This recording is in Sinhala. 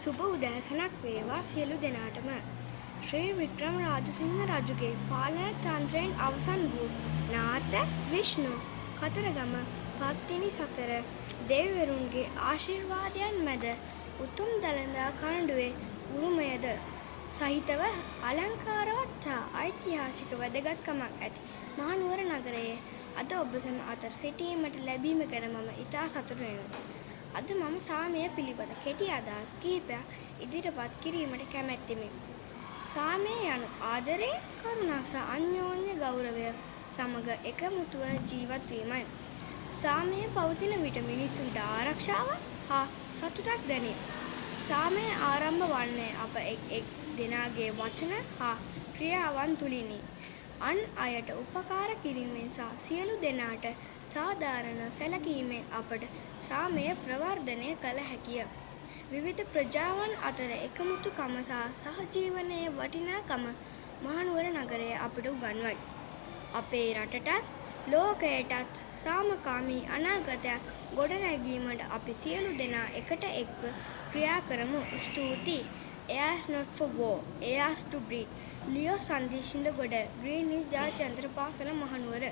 සුබ උදෑසනක් වේවා සියලු දෙනාටම. ශ්‍රී වික්‍රම රාජසිංහ රජුගේ පාලන තන්ත්‍රයෙන් අවසන් වූ නාත විෂ්ණු කතරගම පත්තිනි සතර දෙවිවරුන්ගේ ආශිර්වාදයන් මැද උතුම් දළදා කරඬුවේ උරුමයද සහිතව අලංකාරවත් හා ඓතිහාසික වැදගත්කමක් ඇති මහනුවර නගරයේ අද ඔබ සැම අතර සිටීමට ලැබීම ගැන මම ඉතා සතුටු වෙමි. අද මම සාමය පිළිබඳ කෙටි අදහස් කිහිපයක් ඉදිරිපත් කිරීමට කැමැත්තෙමි. සාමය යනු ආදරය, කරුණා සහ අන්‍යෝන්‍ය ගෞරවය සමග එකමුතුව ජීවත් වීමයි. සාමය පවතින විට මිනිසුන්ට ආරක්ෂාවක් හා සතුටක් දැනේ. සාමය ආරම්භ වන්නේ අප එක් දෙනාගේ වචන හා ක්‍රියාවන් තුලිනි. අන් අයට උපකාර කිරීමෙන් සහ සියලු දෙනාට සාධාරණ සැලකීමෙන් අපට සාමය ප්‍රවර්ධනය කළ හැකිය. විවිධ ප්‍රජාවන් අතර එකමුතුකම සහ සහජීවනයේ වටිනාකම මහනුවර නගරය අපට උගන්වයි. අපේ රටටත් ලෝකයටත් සාමකාමී අනාගතයක් ගොඩනැගීමට අපි සියලු දෙනා එකට එක්ව ක්‍රියා කරමු. ස්තුතියි. Air is not for war, air is to breathe. ලියෝ සන්දිශින්ද ගොඩ, ග්‍රීන් හිල්ස් ජයචන්ද්‍ර පාසල මහනුවර.